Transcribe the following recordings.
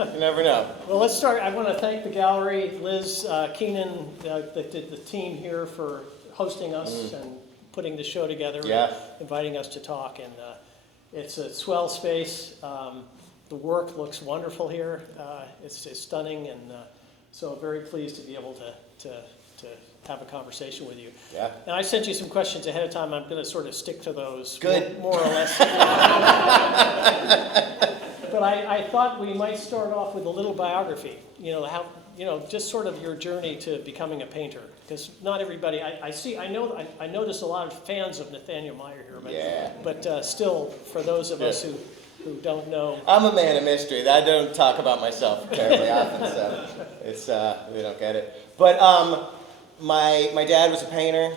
You never know. Well, let's start. I want to thank the gallery, Liz, Keenan, the team here for hosting us and putting the show together, Yeah. inviting us to talk. And it's a swell space. The work looks wonderful here. It's stunning, and so I'm very pleased to be able to have a conversation with you. Yeah. And I sent you some questions ahead of time. I'm going to sort of stick to those. Good. More or less. But I thought we might start off with a little biography. Just sort of your journey to becoming a painter. Because not everybody, I notice a lot of fans of Nathaniel Meyer here. But still, for those of us who don't know. I'm a man of mystery. I don't talk about myself terribly often, so it's we don't get it. But my dad was a painter.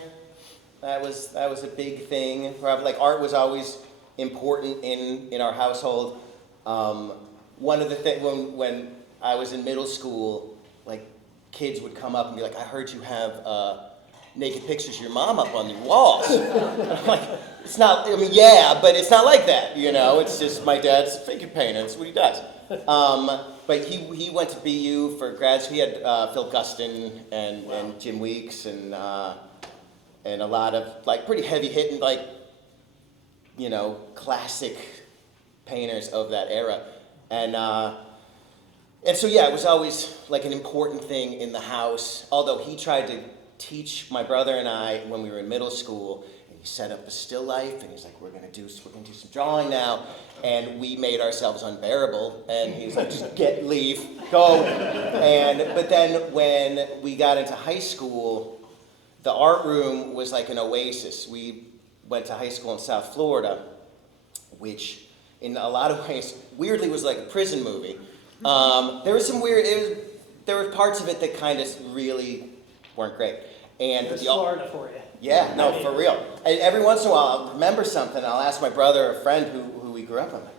That was a big thing. Like art was always important in our household. One of the things when I was in middle school, like kids would come up and be like, "I heard you have naked pictures of your mom up on your walls." I'm like, it's not. I mean, yeah, but it's not like that. It's just my dad's a figure painter. That's what he does. But he went to BU for grad school. He had Phil Guston and Jim Weeks and a lot of like pretty heavy hitting classic painters of that era, and so it was always like an important thing in the house. Although he tried to teach my brother and I when we were in middle school, and he set up a still life, and he's like, we're gonna do some drawing now, and we made ourselves unbearable, and he's like, just leave, go, but then when we got into high school, the art room was like an oasis. We went to high school in South Florida, which in a lot of ways, weirdly, was like a prison movie. There was some there were parts of it that kind of really weren't great. And It's Florida for you. Yeah, no, for real. And every once in a while, I'll remember something. I'll ask my brother or a friend who we grew up with. I'm like,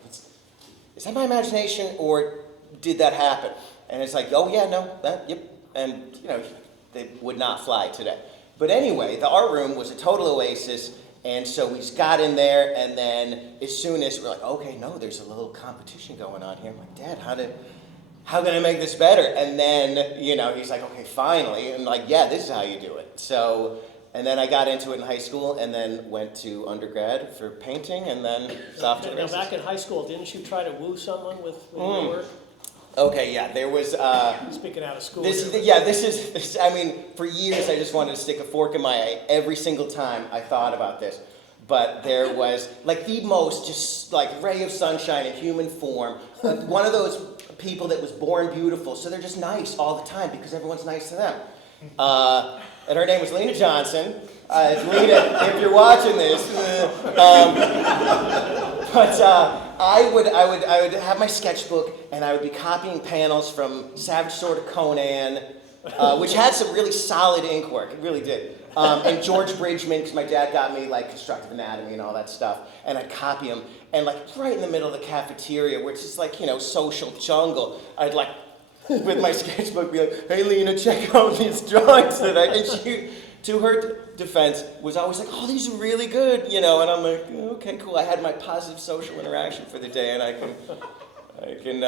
is that my imagination, or did that happen? And it's like, oh yeah, no, yep. And they would not fly today. But anyway, the art room was a total oasis. And so we just got in there, and then as soon as we're like, okay, no, there's a little competition going on here. I'm like, Dad, how can I make this better? And then, he's like, okay, finally. And I'm like, yeah, this is how you do it. So, and then I got into it in high school, and then went to undergrad for painting, and then software. Now, back in high school, didn't you try to woo someone with your work? Okay, yeah, there was... Speaking out of school. This. I mean, for years I just wanted to stick a fork in my eye every single time I thought about this. But there was, like, the most just, like, ray of sunshine in human form. One of those people that was born beautiful, so they're just nice all the time because everyone's nice to them. And her name was Lena Johnson. Lena, if you're watching this... I would have my sketchbook, and I would be copying panels from Savage Sword of Conan, which had some really solid ink work. It really did. And George Bridgman, because my dad got me like constructive anatomy and all that stuff, and I'd copy them. And like right in the middle of the cafeteria, where it's just like social jungle, I'd like with my sketchbook be like, "Hey Lena, check out these drawings that I." And she, to her defense, was always like, "Oh, these are really good," and I'm like, "Okay, cool." I had my positive social interaction for the day, and I can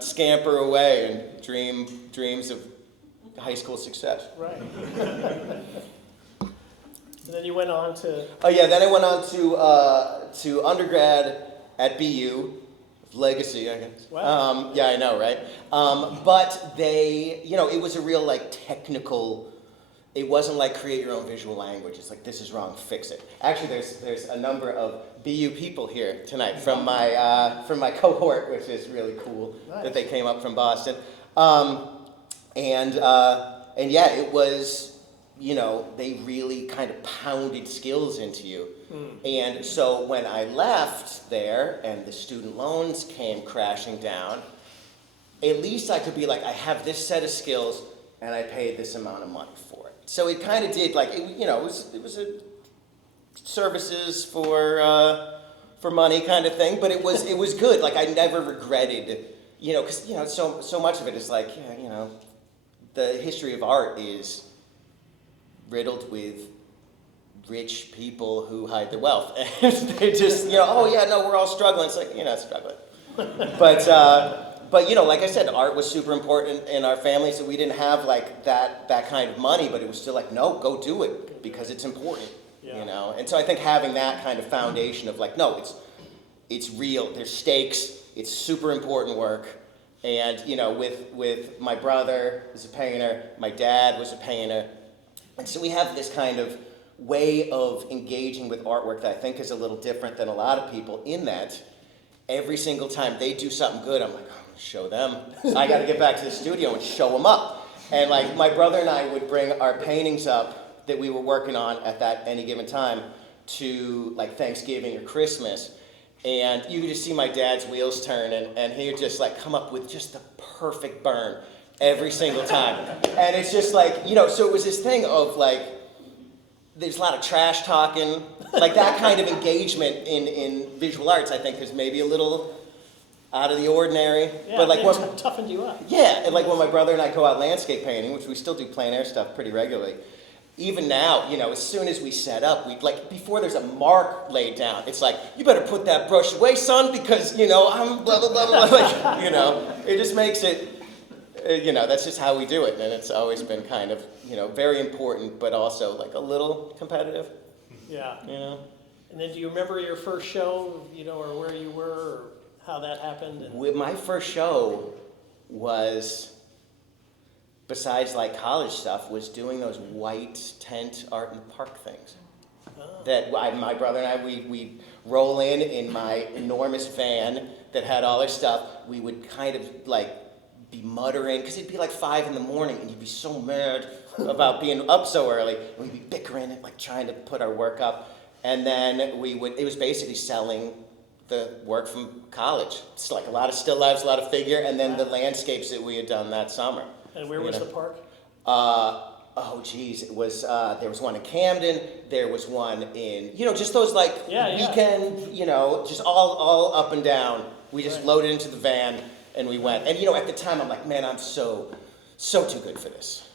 scamper away and dreams of high school success. Right. And then you went on to... Oh yeah, then I went on to undergrad at BU. Legacy, I guess. Wow. Yeah, I know, right? But they, it was a real technical... It wasn't like create your own visual language. It's like, this is wrong, fix it. Actually, there's a number of BU people here tonight from my cohort, which is really cool. Nice. That they came up from Boston. And yeah, it was, they really kind of pounded skills into you. And so when I left there and the student loans came crashing down, at least I could be like, I have this set of skills and I paid this amount of money for it. So it kind of did it was a services for money kind of thing, but it was good. Like I never regretted, because so much of it is like, the history of art is riddled with rich people who hide their wealth, and they just, oh yeah, no, we're all struggling. It's like, you're not struggling, but But like I said, art was super important in our family, so we didn't have like that kind of money, but it was still like, no, go do it because it's important, Yeah. And so I think having that kind of foundation of like, no, it's real. There's stakes. It's super important work. And with my brother who's a painter, my dad was a painter, and so we have this kind of way of engaging with artwork that I think is a little different than a lot of people. In that, every single time they do something good, I'm like, I'm gonna show them. I got to get back to the studio and show them up. And like my brother and I would bring our paintings up that we were working on at that any given time to like Thanksgiving or Christmas. And you could just see my dad's wheels turn, and he would just like come up with just the perfect burn every single time. And it's just like, so it was this thing of like, there's a lot of trash talking, like that kind of engagement in visual arts, I think is maybe a little out of the ordinary. Yeah, but like it toughened you up. yeah, and like when my brother and I go out landscape painting, which we still do plein air stuff pretty regularly, even now, as soon as we set up, we like before there's a mark laid down, it's like, you better put that brush away, son, because I'm blah blah blah blah. Like, it just makes it, that's just how we do it, and it's always been kind of, very important, but also like a little competitive. Yeah. And then do you remember your first show, or where you were, or how that happened? my first show was, besides like college stuff, was doing those white tent art in the park things. Oh. That my brother and I, we roll in my enormous van that had all our stuff. We would kind of like be muttering, because it'd be like 5 in the morning, and you'd be so mad about being up so early, and we'd be bickering and like trying to put our work up. And then it was basically selling the work from college. It's like a lot of still lifes, a lot of figure, and then the landscapes that we had done that summer. And where was the park? It was, there was one in Camden, there was one in, just those like weekend, just all up and down. We just loaded into the van and we went. And at the time I'm like, man, I'm so too good for this.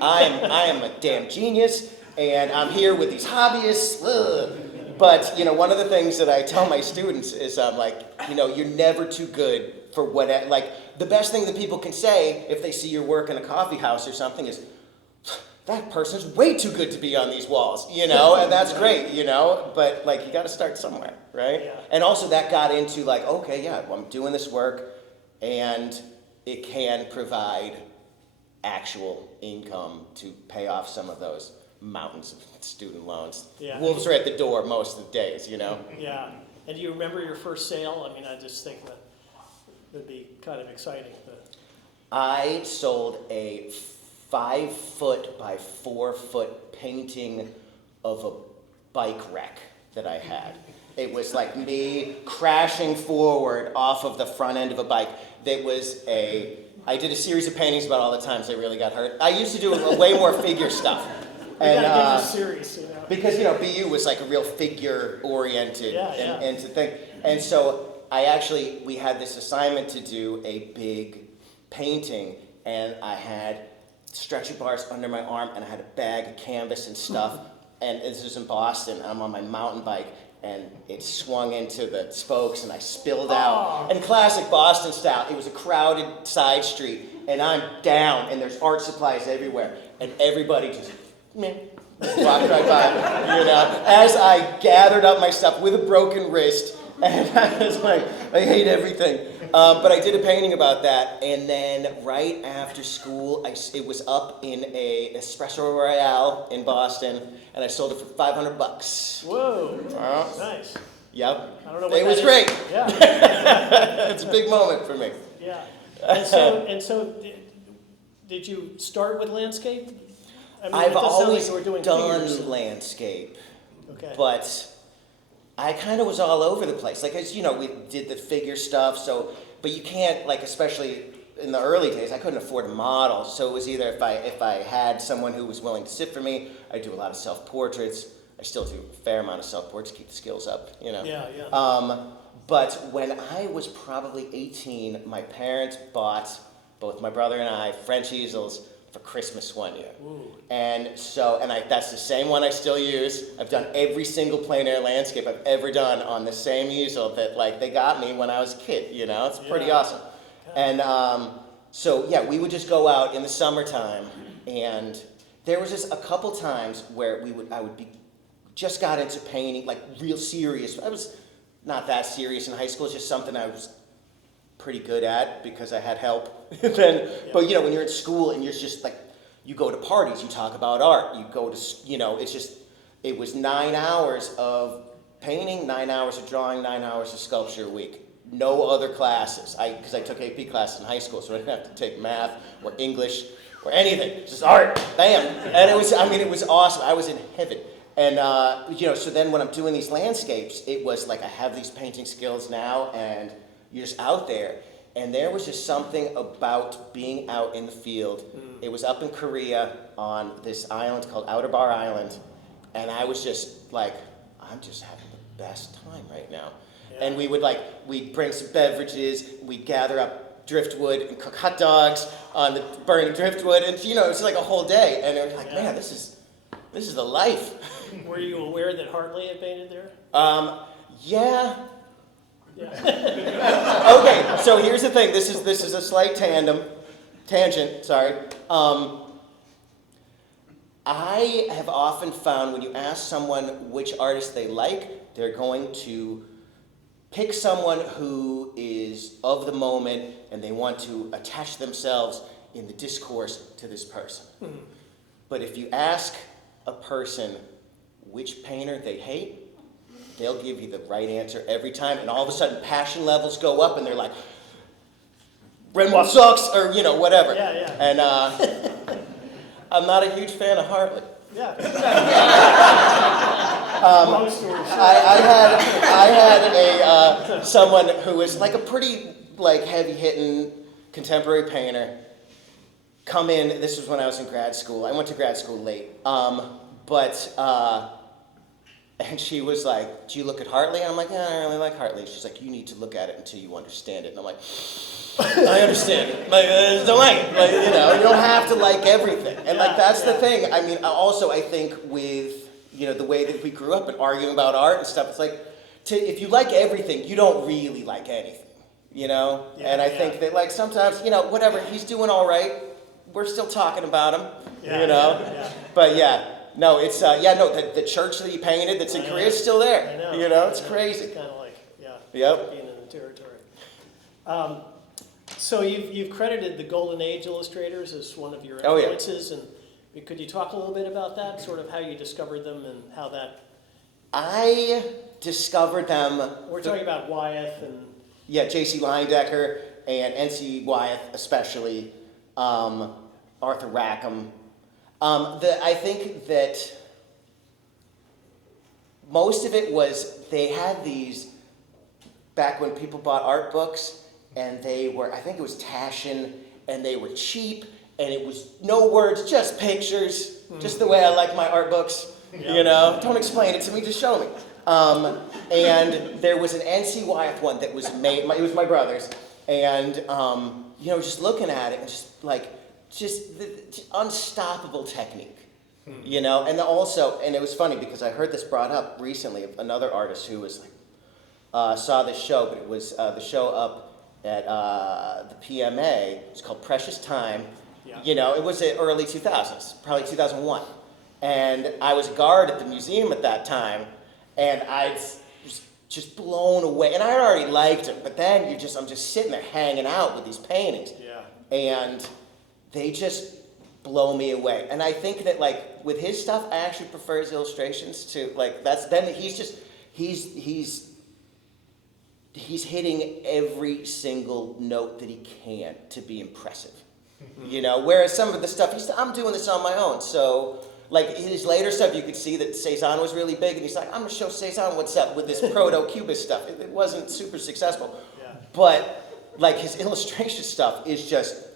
I am a damn genius, and I'm here with these hobbyists. Ugh. But, one of the things that I tell my students is I'm like, you're never too good for what, like, the best thing that people can say if they see your work in a coffee house or something is, that person's way too good to be on these walls, and that's great, but, like, you got to start somewhere, right? Yeah. And also that got into, like, okay, yeah, well, I'm doing this work, and it can provide actual income to pay off some of those mountains of student loans. Yeah. Wolves are at the door most of the days, Yeah. And do you remember your first sale? I mean, I just think that would be kind of exciting. But I sold a 5-foot by 4-foot painting of a bike wreck that I had. It was like me crashing forward off of the front end of a bike. I did a series of paintings about all the times I really got hurt. I used to do way more figure stuff. we gotta get this serious, Because, BU was like a real figure-oriented and to think. And so we had this assignment to do a big painting, and I had stretcher bars under my arm, and I had a bag of canvas and stuff, and this was in Boston, and I'm on my mountain bike, and it swung into the spokes, and I spilled out. And classic Boston style, it was a crowded side street, and I'm down, and there's art supplies everywhere, and everybody just walked right by, as I gathered up my stuff with a broken wrist, and I was like, I hate everything. But I did a painting about that, and then right after school, it was up in a Espresso Royale in Boston, and I sold it for $500. Whoa, nice. Yep. I don't know what it was that great. Is. Yeah. It's a big moment for me. Yeah. And so, did you start with landscape? I mean, I've it does sound always like you were doing done figures. landscape, Okay. but I kind of was all over the place. Like, as we did the figure stuff, but you can't, like, especially in the early days, I couldn't afford a model, so it was either if I had someone who was willing to sit for me, I do a lot of self-portraits. I still do a fair amount of self-portraits, keep the skills up, Yeah. But when I was probably 18, my parents bought, both my brother and I, French easels for Christmas one year. Ooh. And that's the same one I still use. I've done every single plein air landscape I've ever done on the same easel that, like, they got me when I was a kid, It's pretty awesome. And so yeah, we would just go out in the summertime, and there was just a couple times where I would be just got into painting, like real serious. I was not that serious in high school. It's just something I was pretty good at because I had help. Then, but you know, when you're in school and you're just like, you go to parties, you talk about art, you go to, you know, it was 9 hours of painting, 9 hours of drawing, 9 hours of sculpture a week. No other classes, because I took AP classes in high school, so I didn't have to take math or English or anything, just art, bam. And it was awesome. I was in heaven. And, you know, so then when I'm doing these landscapes, it was like I have these painting skills now, and you're just out there. And there was just something about being out in the field. It was up in Korea on this island called Outer Bar Island, and I was just like, I'm just having the best time right now. Yeah. And we'd bring some beverages, we'd gather up driftwood and cook hot dogs on the burning driftwood, and you know, it's like a whole day. And it was like, man, this is the life. Were you aware that Hartley had painted there? Yeah. Yeah. Okay, so here's the thing. This is a slight tangent. Sorry. I have often found when you ask someone which artist they like, they're going to pick someone who is of the moment, and they want to attach themselves in the discourse to this person. Mm-hmm. But if you ask a person which painter they hate, they'll give you the right answer every time, and all of a sudden passion levels go up, and they're like, Renoir sucks, or you know, whatever. Yeah, yeah. And I'm not a huge fan of Hartley. Yeah. Long story short. I had someone who was like a pretty like heavy-hitting contemporary painter come in. This was when I was in grad school. I went to grad school late, and she was like, "Do you look at Hartley?" And I'm like, "Yeah, I don't really like Hartley." She's like, "You need to look at it until you understand it." And I'm like, I understand it. Like, I just don't like it. Like, you know, you don't have to like everything. And like, that's the thing. I mean, also, I think with, you know, the way that we grew up and arguing about art and stuff, it's like, if you like everything, you don't really like anything, you know? Yeah, and I think that, like, sometimes, you know, whatever, he's doing all right. We're still talking about him, you know? Yeah. But no, it's, the church that he painted that's in Korea is still there. I know. You know, it's crazy. It's kind of like, Yep. being in the territory. So you've credited the Golden Age illustrators as one of your influences, and could you talk a little bit about that, sort of how you discovered them and how that... I discovered them... We're talking about Wyeth and... Yeah, J.C. Leyendecker and N.C. Wyeth especially, Arthur Rackham. I think that most of it was they had these, back when people bought art books, and they were, I think it was Taschen, and they were cheap, and it was no words, just pictures, just the way I like my art books, you know? Don't explain it to me, just show me. And there was an N.C. Wyeth one that was made, it was my brother's, and, you know, just looking at it, and just like, just unstoppable technique, you know? And also, and it was funny because I heard this brought up recently of another artist who was like, saw this show, but it was the show up at the PMA. It's called Precious Time. Yeah. You know, it was the early 2000s, probably 2001. And I was a guard at the museum at that time, and I was just blown away. And I already liked him, but then I'm just sitting there hanging out with these paintings. Yeah. And they just blow me away. And I think that, like, with his stuff, I actually prefer his illustrations to, like, he's hitting every single note that he can to be impressive, you know? Whereas some of the stuff, I'm doing this on my own. So, like, his later stuff, you could see that Cezanne was really big, and he's like, I'm gonna show Cezanne what's up with this proto-cubist stuff. It wasn't super successful. Yeah. But, like, his illustration stuff is just,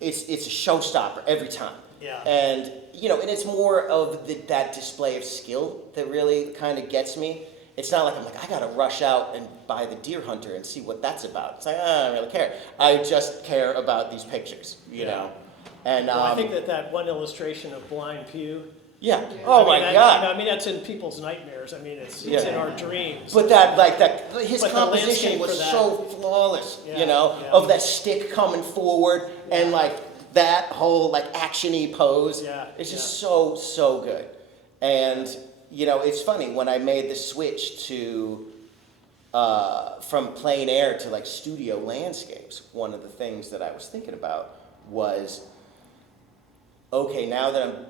it's a showstopper every time. Yeah. And, you know, and it's more of that display of skill that really kind of gets me. It's not like I'm like, I gotta rush out and buy the Deer Hunter and see what that's about. It's like, I don't really care. I just care about these pictures, you know? And well, I think that one illustration of Blind Pew Yeah. Oh my God. I mean, that's in people's nightmares. I mean, it's Yeah. in our dreams. But his But the composition landscape was for that- so flawless, Yeah, you know, yeah. of that stick coming forward and like that whole like action-y pose. Yeah, It's just yeah. so good. And, you know, it's funny, when I made the switch to, from plein air to like studio landscapes, one of the things that I was thinking about was, okay, now that I'm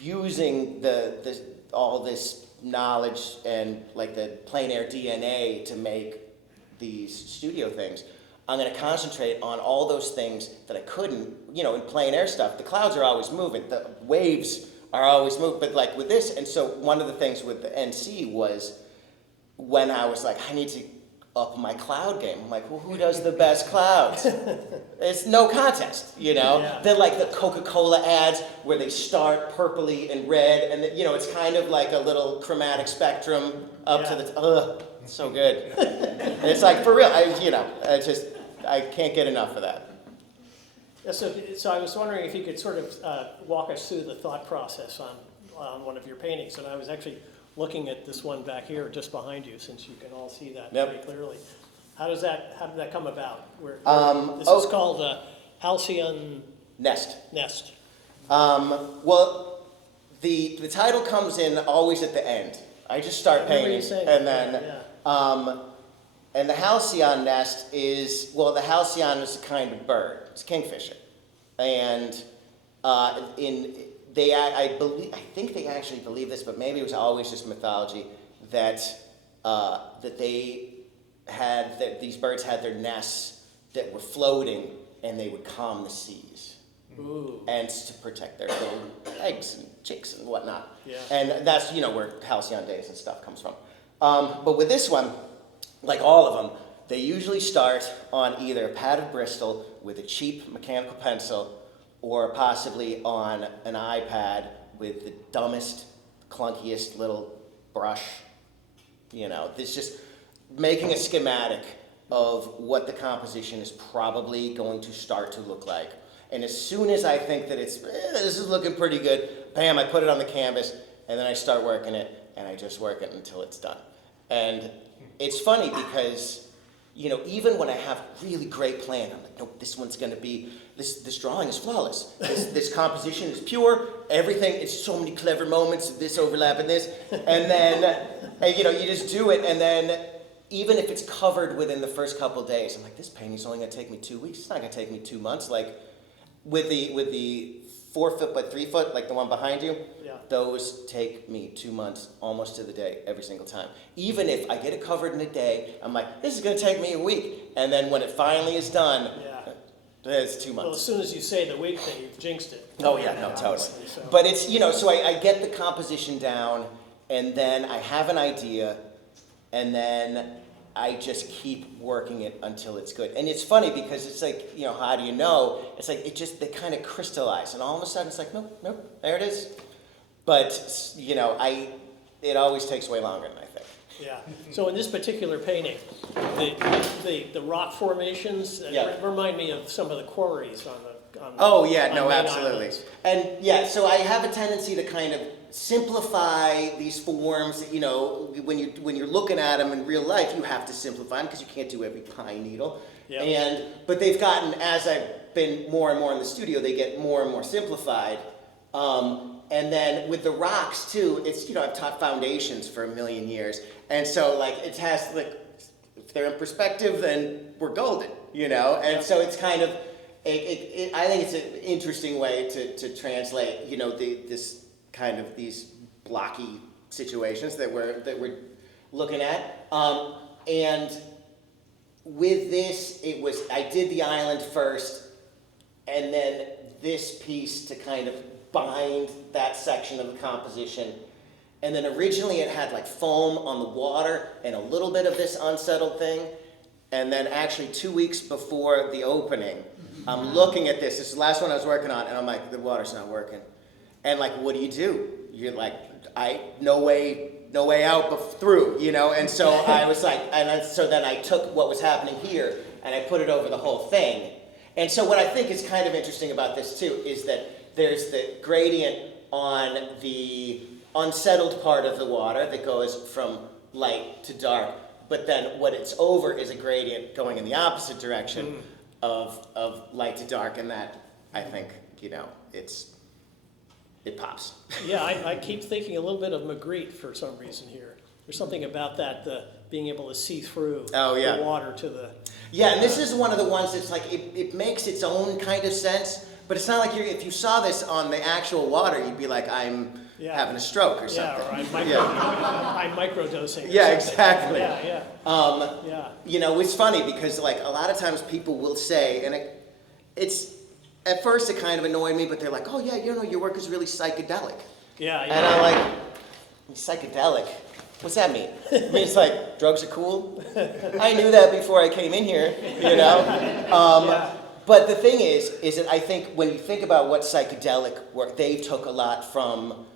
using all this knowledge and like the plein air DNA to make these studio things, I'm going to concentrate on all those things that I couldn't, you know, in plein air stuff. The clouds are always moving, the waves are always moving, but like with this, and so one of the things with the NC was when I was like, I need to up my cloud game. I'm like, well, who does the best clouds? It's no contest, you know? Yeah. They're like the Coca-Cola ads where they start purpley and red, and you know, it's kind of like a little chromatic spectrum up to the, it's so good. It's like, for real, I can't get enough of that. Yeah, so I was wondering if you could sort of walk us through the thought process on one of your paintings. And I was actually looking at this one back here just behind you, since you can all see that very clearly. How did that come about? This is called Halcyon Nest. Nest. The title comes in always at the end. I just start painting, and then, and the Halcyon nest is, well, the Halcyon is a kind of bird. It's a kingfisher, and I think they actually believe this, but maybe it was always just mythology that these birds had their nests that were floating, and they would calm the seas. Ooh. And to protect their little eggs and chicks and whatnot. Yeah. And that's, you know, where halcyon days and stuff comes from. But with this one, like all of them, they usually start on either a pad of Bristol with a cheap mechanical pencil, or possibly on an iPad with the dumbest, clunkiest little brush. You know, this just making a schematic of what the composition is probably going to start to look like. And as soon as I think that this is looking pretty good, bam, I put it on the canvas, and then I start working it, and I just work it until it's done. And it's funny because, you know, even when I have a really great plan, I'm like, nope, this one's gonna be, this drawing is flawless. This composition is pure, everything, it's so many clever moments of this overlap and this, and then, you know, you just do it, and then even if it's covered within the first couple of days, I'm like, this painting's only gonna take me 2 weeks, it's not gonna take me 2 months. Like, with the 4 foot by 3 foot, like the one behind you, those take me 2 months, almost to the day, every single time. Even if I get it covered in a day, I'm like, this is gonna take me a week. And then when it finally is done, it's 2 months. Well, as soon as you say the week thing, you've jinxed it. Oh yeah, no, totally. So. But it's, you know, so I get the composition down, and then I have an idea, and then I just keep working it until it's good. And it's funny because it's like, you know, how do you know? It's like, they kind of crystallize, and all of a sudden it's like, nope, there it is. But, you know, it always takes way longer than I think. Yeah. So in this particular painting, the rock formations remind me of some of the quarries on absolutely. Islands. And yeah, so I have a tendency to kind of simplify these forms. You know, when you're looking at them in real life, you have to simplify them because you can't do every pine needle. Yep. But they've gotten, as I've been more and more in the studio, they get more and more simplified. And then with the rocks too, it's, you know, I've taught foundations for 1,000,000 years, and so like it has, like, if they're in perspective, then we're golden, you know. And so it's kind of, I think it's an interesting way to translate, you know, this kind of these blocky situations that we're looking at. And with this, I did the island first, and then this piece to kind of bind that section of the composition. And then originally it had like foam on the water and a little bit of this unsettled thing. And then actually 2 weeks before the opening, I'm looking at this is the last one I was working on, and I'm like, the water's not working. And like, what do? You're like, no way out through, you know? And so I was like, so then I took what was happening here and I put it over the whole thing. And so what I think is kind of interesting about this too is that there's the gradient on the unsettled part of the water that goes from light to dark. But then what it's over is a gradient going in the opposite direction of light to dark, and that, I think, it pops. Yeah, I keep thinking a little bit of Magritte for some reason here. There's something about that, the being able to see through the water to the... Yeah, and this is one of the ones that's like, it makes its own kind of sense, but it's not like if you saw this on the actual water, you'd be like, I'm having a stroke or something. Yeah, or I'm microdosing. Yeah, exactly. Yeah. It's funny because like a lot of times people will say, and it's at first it kind of annoyed me, but they're like, oh yeah, your work is really psychedelic. Yeah. And I'm like, psychedelic? What's that mean? It means like drugs are cool. I knew that before I came in here, But the thing is that I think when you think about what psychedelic work, they took a lot from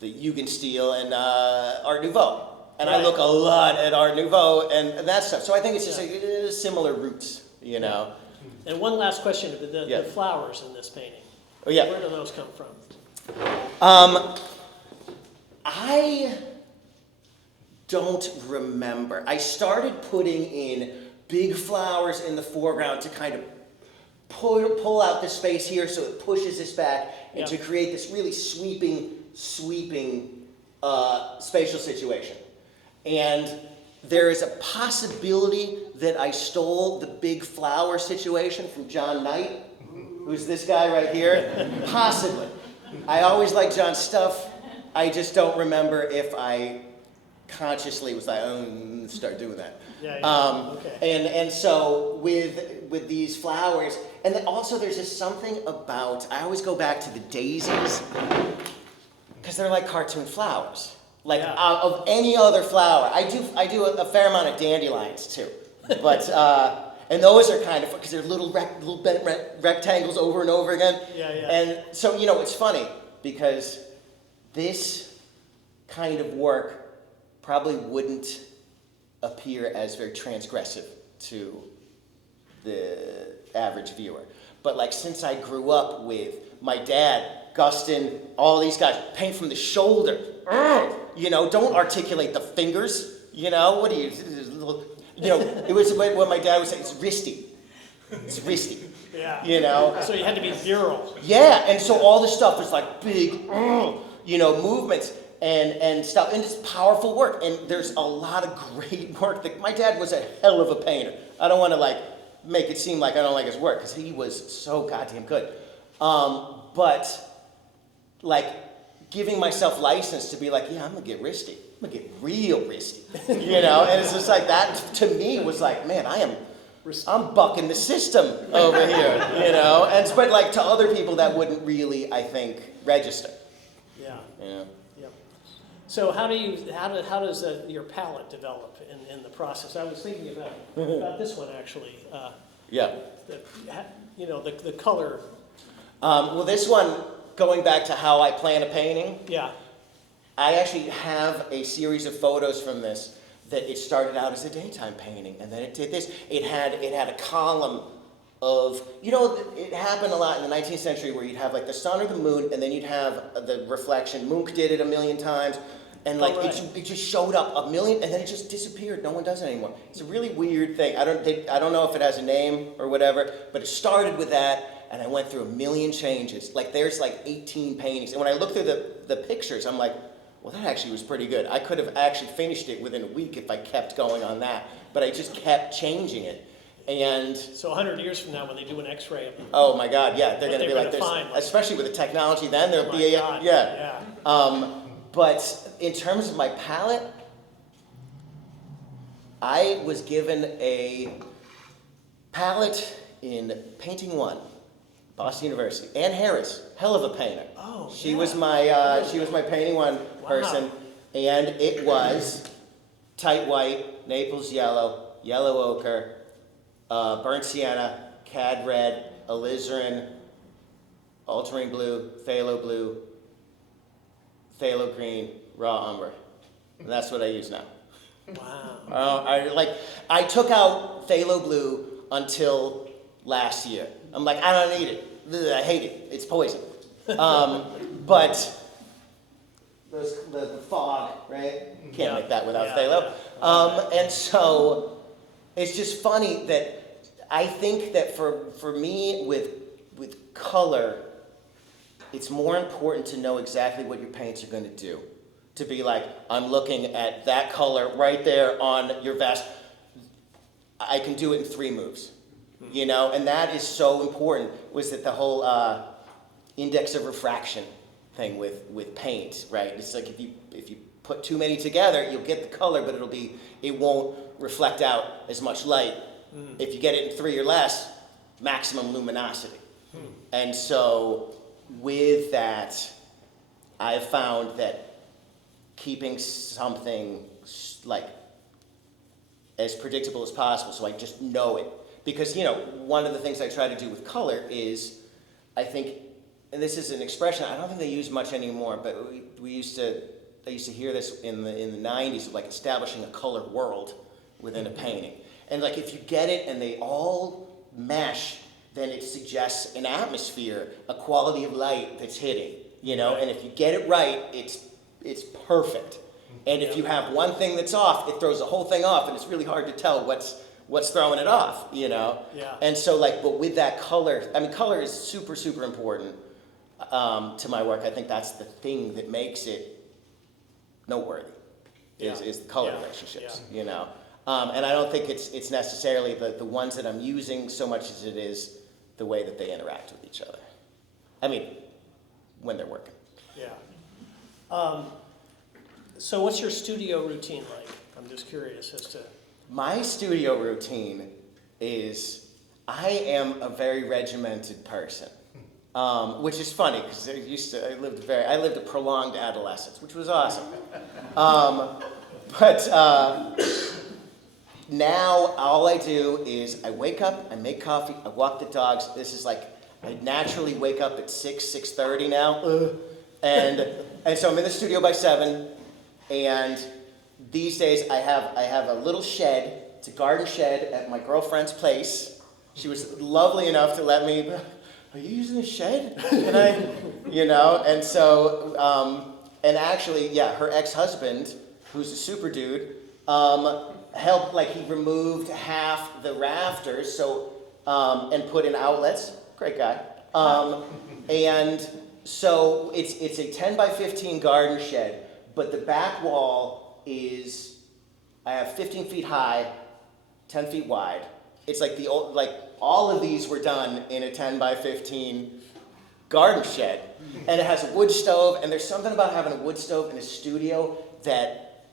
the Jugendstil and Art Nouveau. And I look a lot at Art Nouveau and that stuff. So I think it's just similar roots, And one last question, the flowers in this painting. Oh, yeah. Where do those come from? I don't remember. I started putting in big flowers in the foreground to kind of pull out the space here so it pushes this back and to create this really sweeping spatial situation. And there is a possibility that I stole the big flower situation from John Knight, who's this guy right here. Possibly. I always liked John's stuff. I just don't remember if I consciously was like, start doing that. Okay. And so with these flowers, and then also there's just something about, I always go back to the daisies, because they're like cartoon flowers. Like of any other flower. I do a fair amount of dandelions too. But, and those are kind of, because they're little bent rectangles over and over again. And so, it's funny, because this kind of work probably wouldn't appear as very transgressive to the average viewer. But like since I grew up with my dad, Gustin, all these guys, paint from the shoulder. Don't articulate the fingers. What do you? It was what my dad would say. It's wristy. It's wristy. Yeah. So you had to be virile. Yeah, and so all this stuff was like big, movements and stuff, and it's powerful work. And there's a lot of great work. My dad was a hell of a painter. I don't want to make it seem like I don't like his work, because he was so goddamn good. But giving myself license to be like, I'm gonna get wristy. I'm gonna get real wristy. And it's just like that to me was like, man, I'm bucking the system over here, And but to other people that wouldn't really, I think, register. Yeah. So how does your palette develop in the process? I was thinking about this one actually. The color. Well, this one, going back to how I plan a painting. Yeah. I actually have a series of photos from this that it started out as a daytime painting, and then it did this. It had a column of, it happened a lot in the 19th century where you'd have the sun or the moon, and then you'd have the reflection. Munch did it a million times, and it just showed up a million, and then it just disappeared. No one does it anymore. It's a really weird thing. I don't know if it has a name or whatever, but it started with that. And I went through a million changes. There's 18 paintings. And when I look through the pictures, I'm like, well, that actually was pretty good. I could have actually finished it within a week if I kept going on that. But I just kept changing it. And so 100 years from now, when they do an X-ray of them. Oh my God, yeah. They're going to be like this. Especially with the technology then, there'll be but in terms of my palette, I was given a palette in Painting 1. Boston University. Ann Harris, hell of a painter. Oh, she was my Painting 1 person, and it was tight white, Naples yellow, yellow ochre, burnt sienna, cad red, alizarin, ultramarine blue, phthalo green, raw umber. And that's what I use now. Wow. I took out phthalo blue until last year. I'm like, I don't need it. Ugh, I hate it. It's poison. But the fog, right? Can't Yeah. make that without Yeah, phthalo. yeah. And so it's just funny that I think that for me with color, it's more important to know exactly what your paints are going to do. To be like, I'm looking at that color right there on your vest. I can do it in 3 moves, you know, and that is so important. Was that the whole index of refraction thing with paint, right? It's like if you put too many together, you'll get the color, but it won't reflect out as much light. If you get it in 3 or less, maximum luminosity. And so with that, I've found that keeping something like as predictable as possible, so I just know it. Because, you know, one of the things I try to do with color is, I think, and this is an expression I don't think they use much anymore, but I used to hear this in the 90s, of like establishing a color world within a painting. And like if you get it and they all mesh, then it suggests an atmosphere, a quality of light that's hitting, you know? And if you get it right, it's perfect. And if you have one thing that's off, it throws the whole thing off, and it's really hard to tell what's throwing it off, you know? Yeah. And so like, but with that color, I mean, color is super, super important to my work. I think that's the thing that makes it noteworthy, is the color relationships, you know? And I don't think it's necessarily the ones that I'm using so much as it is the way that they interact with each other. I mean, when they're working. Yeah. So what's your studio routine like? I'm just curious as to... My studio routine is, I am a very regimented person, which is funny because I lived a prolonged adolescence, which was awesome. But now all I do is I wake up, I make coffee, I walk the dogs. This is like, I naturally wake up at 6:30 now, and so I'm in the studio by 7. And these days I have a little shed. It's a garden shed at my girlfriend's place. She was lovely enough to let me, are you using the shed? Can I, you know? And so, and actually, yeah, her ex-husband, who's a super dude, helped, like he removed half the rafters, so, and put in outlets. Great guy. And so it's a 10 by 15 garden shed. But the back wall is, I have 15 feet high, 10 feet wide. It's like all of these were done in a 10 by 15 garden shed. And it has a wood stove, and there's something about having a wood stove in a studio that,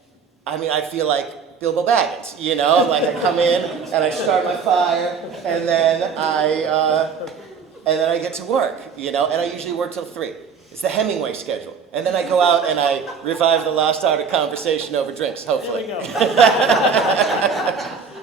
I mean, I feel like Bilbo Baggins, you know? Like I come in and I start my fire, and then I get to work, you know? And I usually work till 3. It's the Hemingway schedule. And then I go out and I revive the lost art of conversation over drinks, hopefully. There we go.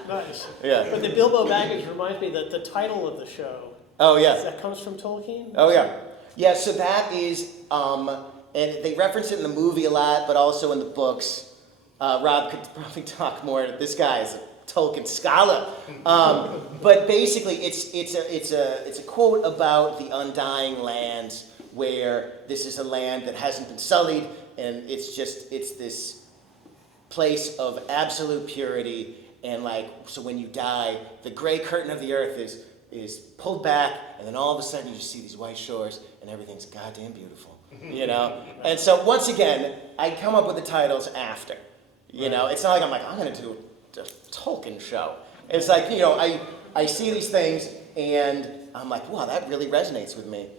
Nice. Yeah. But the Bilbo Baggins reminds me that the title of the show, Oh, yeah. that comes from Tolkien? Oh, yeah. Yeah, so that is, and they reference it in the movie a lot, but also in the books. Rob could probably talk more. This guy is a Tolkien scholar. But basically, it's a quote about the undying lands, where this is a land that hasn't been sullied, and it's this place of absolute purity, and like, so when you die, the gray curtain of the earth is pulled back, and then all of a sudden you just see these white shores, and everything's goddamn beautiful, you know? And so once again, I come up with the titles after, you know? It's not like I'm gonna do a Tolkien show. It's like, you know, I see these things, and I'm like, wow, that really resonates with me.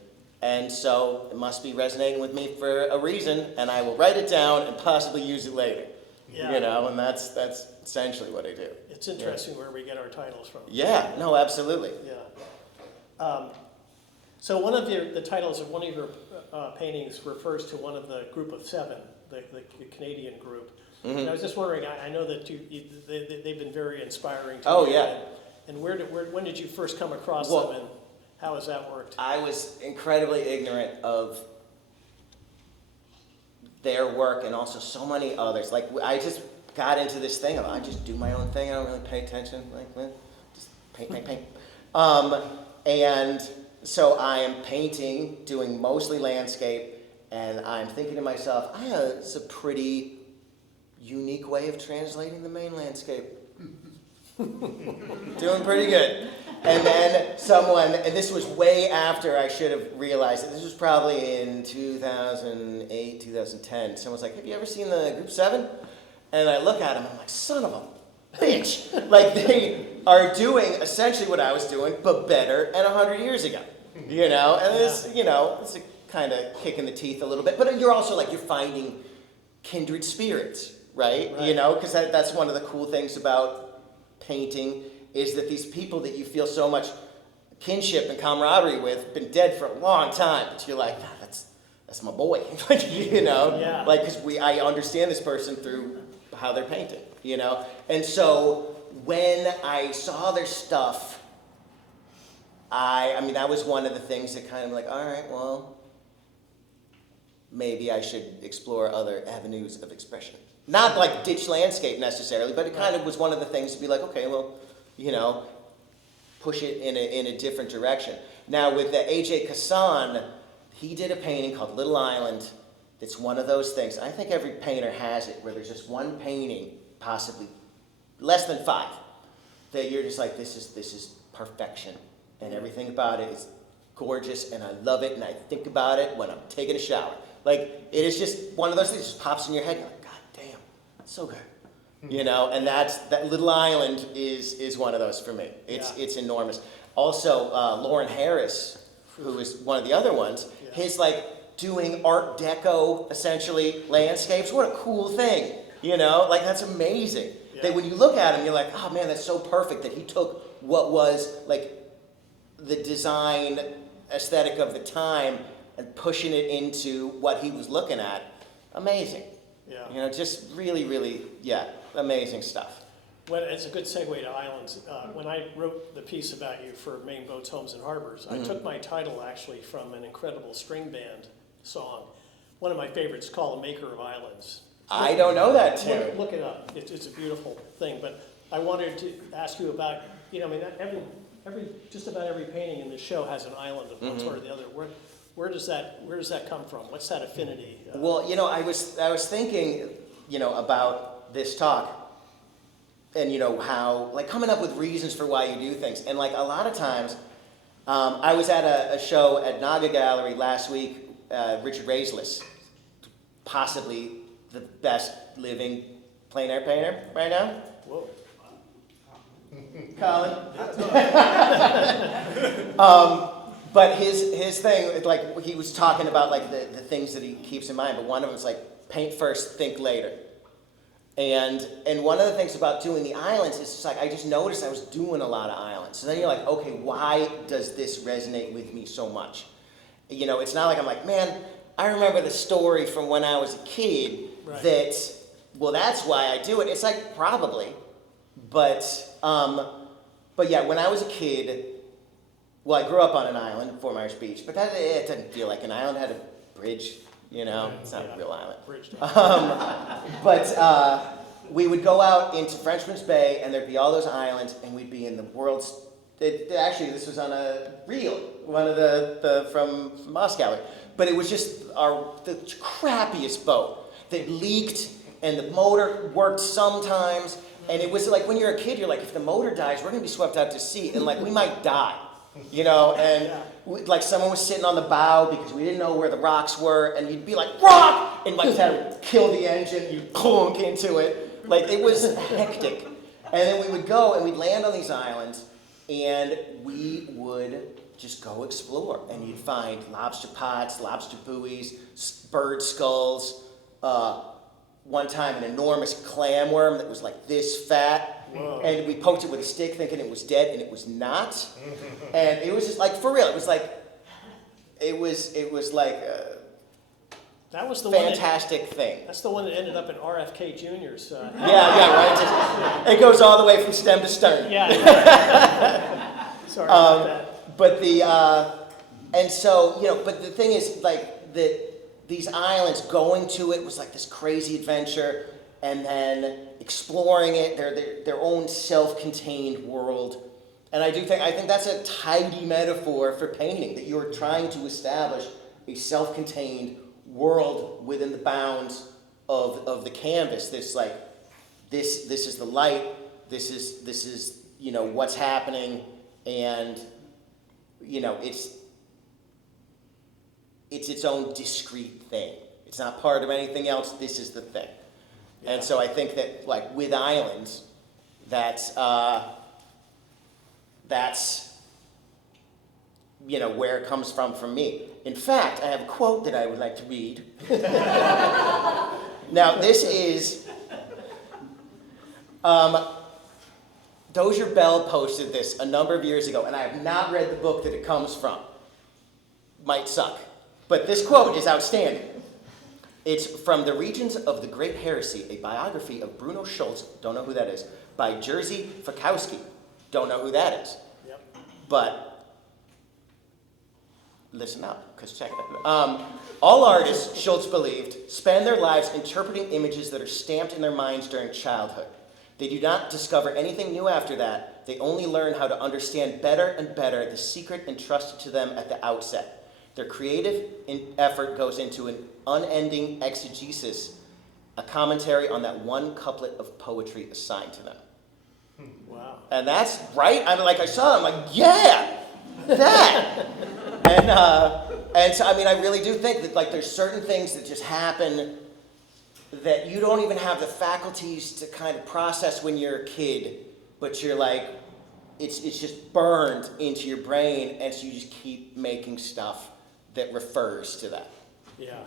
And so it must be resonating with me for a reason, and I will write it down and possibly use it later. Yeah. You know, and that's essentially what I do. It's interesting where we get our titles from. Yeah, no, absolutely. Yeah. So one of the titles of one of your paintings refers to one of the group of 7, the Canadian group. Mm-hmm. And I was just wondering, I know that they've been very inspiring to Oh, you. yeah. And when did you first come across Well, them, and how has that worked? I was incredibly ignorant of their work and also so many others. Like, I just got into this thing of, I just do my own thing, I don't really pay attention, like, just paint. And so I am painting, doing mostly landscape, And I'm thinking to myself, it's a pretty unique way of translating the main landscape. Doing pretty good. And then someone, and this was way after I should have realized it, this was probably in 2008, 2010. Someone's like, have you ever seen the Group 7? And I look at them and I'm like, son of a bitch. Like, they are doing essentially what I was doing, but better and 100 years ago. You know? And this, you know, it's a kind of kick in the teeth a little bit. But you're also like, you're finding kindred spirits, right? You know, because that's one of the cool things about painting, is that these people that you feel so much kinship and camaraderie with been dead for a long time, but you're like, that's my boy. Like, you know, like, because I understand this person through how they're painting, you know. And so when I saw their stuff, I mean, that was one of the things that kind of like, all right, well, maybe I should explore other avenues of expression. Not like ditch landscape necessarily, but it kind of was one of the things to be like, okay, well, you know, push it in a different direction. Now with the A.J. Kassan, he did a painting called Little Island. It's one of those things. I think every painter has it, where there's just one painting, possibly less than 5, that you're just like, this is perfection, and everything about it is gorgeous, and I love it, and I think about it when I'm taking a shower. Like, it is just one of those things that just pops in your head. You're like, God damn, it's so good. You know, and that Little Island is one of those for me. It's enormous. Also, Lauren Harris, who is one of the other ones, his like doing Art Deco, essentially, landscapes. What a cool thing, you know? Like, that's amazing. That when you look at him, you're like, oh man, that's so perfect that he took what was like the design aesthetic of the time and pushing it into what he was looking at. Amazing. Yeah. You know, just really, really, amazing stuff. Well, it's a good segue to islands. When I wrote the piece about you for Maine Boats, Homes, and Harbors, I took my title actually from an incredible string band song. One of my favorites called The Maker of Islands. I don't know that tune. Look it up. It's a beautiful thing. But I wanted to ask you about, you know, I mean, just about every painting in the show has an island of one sort or the other. Where does that come from? What's that affinity? Well, you know, I was thinking, you know, about this talk, and you know how, like, coming up with reasons for why you do things, and like a lot of times, I was at a show at Naga Gallery last week. Richard Raisless, possibly the best living plein air painter right now. Whoa. Colin. But his thing, like, he was talking about like the things that he keeps in mind, but one of them is like, paint first, think later. And one of the things about doing the islands is just like, I just noticed I was doing a lot of islands. So then you're like, okay, why does this resonate with me so much? You know, it's not like I'm like, man, I remember the story from when I was a kid that, well, that's why I do it. It's like, probably. But yeah, when I was a kid, well, I grew up on an island, Fort Myers Beach, but it didn't feel like an island. It had a bridge, you know, it's not a real island. Bridge. But we would go out into Frenchman's Bay, and there'd be all those islands, and we'd be in the world's, actually, this was on a reel, one of the from Moscow, but it was just the crappiest boat that leaked, and the motor worked sometimes, and it was like, when you're a kid, you're like, if the motor dies, we're gonna be swept out to sea, and like, we might die. You know, and like someone was sitting on the bow because we didn't know where the rocks were, and you'd be like, rock! And like that would kill the engine, you'd clunk into it. Like, it was hectic. And then we would go and we'd land on these islands, and we would just go explore. And you'd find lobster pots, lobster buoys, bird skulls. One time, an enormous clamworm that was like this fat. Whoa. And we poked it with a stick thinking it was dead, and it was not. And it was just like, for real, it was like that was the fantastic thing. That's the one that ended up in RFK Jr.'s. Right. It goes all the way from stem to stern. Yeah. Sorry about that. But and so, you know, but the thing is, like, that these islands, going to it was like this crazy adventure, and then exploring it, their own self-contained world. And I think that's a tidy metaphor for painting, that you're trying to establish a self-contained world within the bounds of the canvas. This like this is the light. This is what's happening, and it's its own discrete thing. It's not part of anything else. This is the thing. Yeah. And so I think that like with islands, that's where it comes from me. In fact, I have a quote that I would like to read. Now this is Dozier Bell posted this a number of years ago, and I have not read the book that it comes from. Might suck. But this quote is outstanding. It's from The Regions of the Great Heresy, a biography of Bruno Schultz, don't know who that is, by Jerzy Fikowski, don't know who that is. Yep. But listen up, because check it out. All artists, Schultz believed, spend their lives interpreting images that are stamped in their minds during childhood. They do not discover anything new after that. They only learn how to understand better and better the secret entrusted to them at the outset. Their creative effort goes into an unending exegesis, a commentary on that one couplet of poetry assigned to them. Wow. And that's right. I saw it, I'm like, yeah, that. and so, I really do think that like there's certain things that just happen that you don't even have the faculties to kind of process when you're a kid, but you're like, it's just burned into your brain, and so you just keep making stuff that refers to that. Yeah.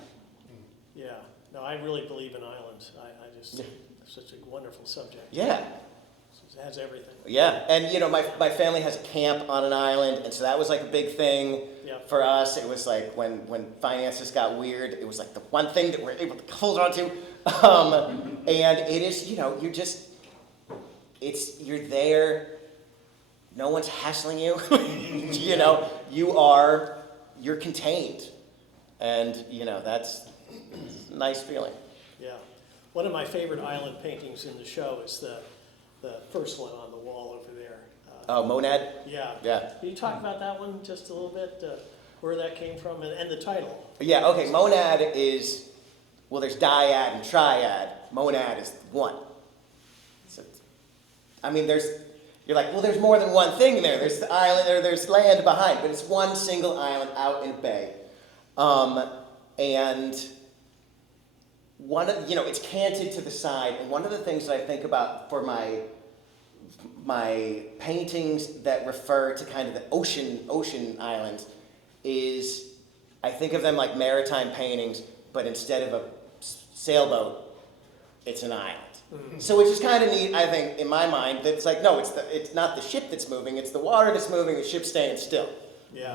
Yeah. No, I really believe in islands. I just, it's such a wonderful subject. Yeah. It has everything. Yeah, and my family has a camp on an island, and so that was like a big thing for us. It was like when finances got weird, it was like the one thing that we're able to hold on to. And it is, you're there, no one's hassling you, you're contained, and that's a nice feeling. Yeah. One of my favorite island paintings in the show is the first one on the wall over there. Oh, Monad? Yeah. Yeah. Can you talk about that one just a little bit, where that came from, and the title? Yeah, okay, Monad is, well, there's dyad and triad. Monad is one. So, you're like, well, there's more than one thing there. There's the island, there's land behind, but it's one single island out in a bay. And it's canted to the side, and one of the things that I think about for my paintings that refer to kind of the ocean islands is I think of them like maritime paintings, but instead of a sailboat, it's an island. Mm-hmm. So it's just kind of neat, I think, in my mind, that it's like, no, it's not the ship that's moving, it's the water that's moving, the ship's staying still. Yeah.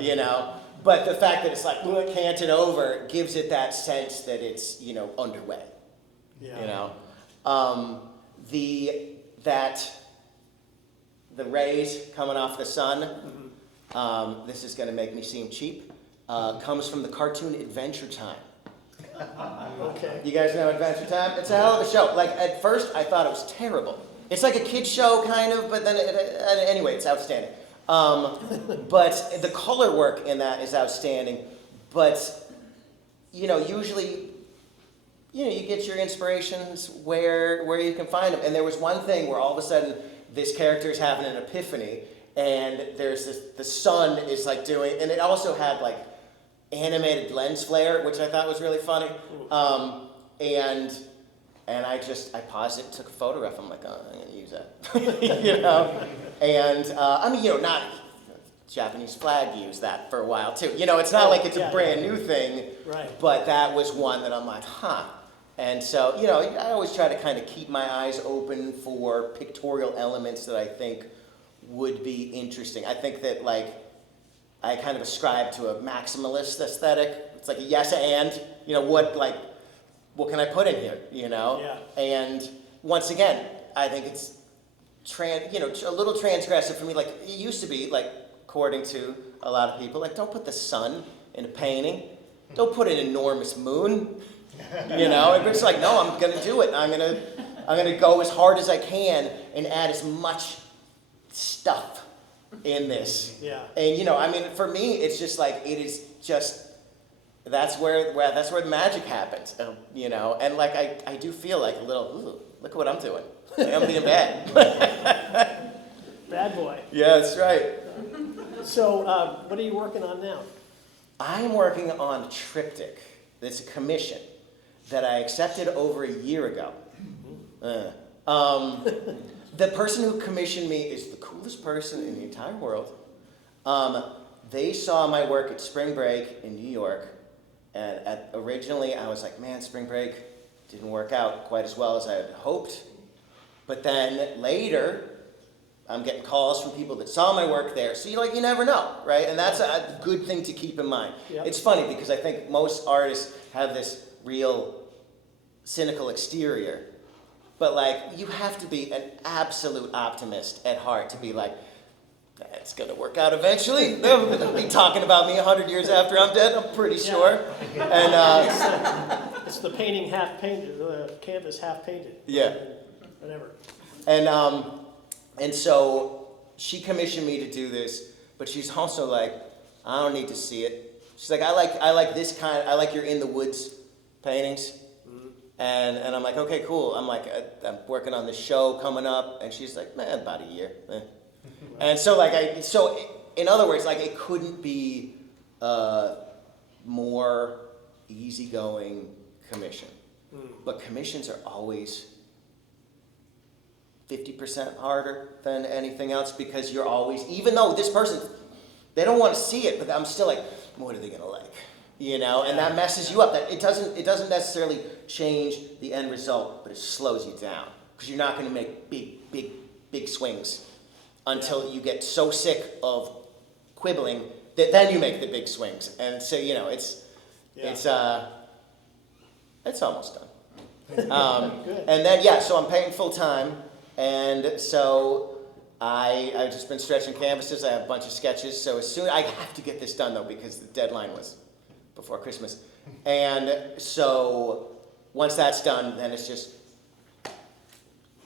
But the fact that it's like canted over gives it that sense that it's, underway. Yeah. The rays coming off the sun, this is going to make me seem cheap, comes from the cartoon Adventure Time. Okay. You guys know Adventure Time? It's a hell of a show. Like, at first, I thought it was terrible. It's like a kid's show, kind of, but then, anyway, it's outstanding. But the color work in that is outstanding. But, usually, you get your inspirations where you can find them. And there was one thing where all of a sudden, this character is having an epiphany, and there's the sun is like doing, and it also had like animated lens flare, which I thought was really funny. And I paused it, took a photograph. I'm like, oh, I'm gonna use that, And not Japanese flag used that for a while too. It's not like it's a brand new thing, right? But that was one that I'm like, huh. And so, I always try to kind of keep my eyes open for pictorial elements that I think would be interesting. I think that, like, I kind of ascribe to a maximalist aesthetic. It's like a yes and, what can I put in here, Yeah. And once again, I think it's, a little transgressive for me. Like, it used to be, like, according to a lot of people, like, don't put the sun in a painting. Don't put an enormous moon. It's like, no, I'm gonna do it. I'm gonna go as hard as I can and add as much stuff in this. Yeah. And for me, it's just like it is just that's where the magic happens, you know. And like I do feel like a little, ooh, look at what I'm doing. I'm being bad. Bad boy. Yeah, that's right. So, what are you working on now? I'm working on a triptych. It's a commission that I accepted over a year ago. The person who commissioned me is the coolest person in the entire world. They saw my work at Spring Break in New York, and originally I was like, man, Spring Break didn't work out quite as well as I had hoped. But then later, I'm getting calls from people that saw my work there. So you never know, right? And that's a good thing to keep in mind. Yep. It's funny because I think most artists have this real cynical exterior. But like, you have to be an absolute optimist at heart to be like, it's going to work out eventually. They'll be talking about me 100 years after I'm dead, I'm pretty sure. And it's the painting half painted, the canvas half painted. Yeah. Whatever. And so she commissioned me to do this, but she's also like, I don't need to see it. She's like, I like this kind. I like your in the woods paintings. Mm-hmm. And I'm like, okay, cool. I'm like, I'm working on this show coming up, and she's like, man, about a year. And so in other words, like it couldn't be a more easygoing commission. Mm. But commissions are always 50% harder than anything else because you're always, even though this person, they don't want to see it, but I'm still like, what are they gonna like? You know, and that messes you up. That it doesn't necessarily change the end result, but it slows you down because you're not gonna make big swings until you get so sick of quibbling that then you make the big swings. And so, you know, it's almost done. And then, so I'm painting full time. And so I've just been stretching canvases. I have a bunch of sketches. So I have to get this done though because the deadline was before Christmas. And so once that's done, then it's just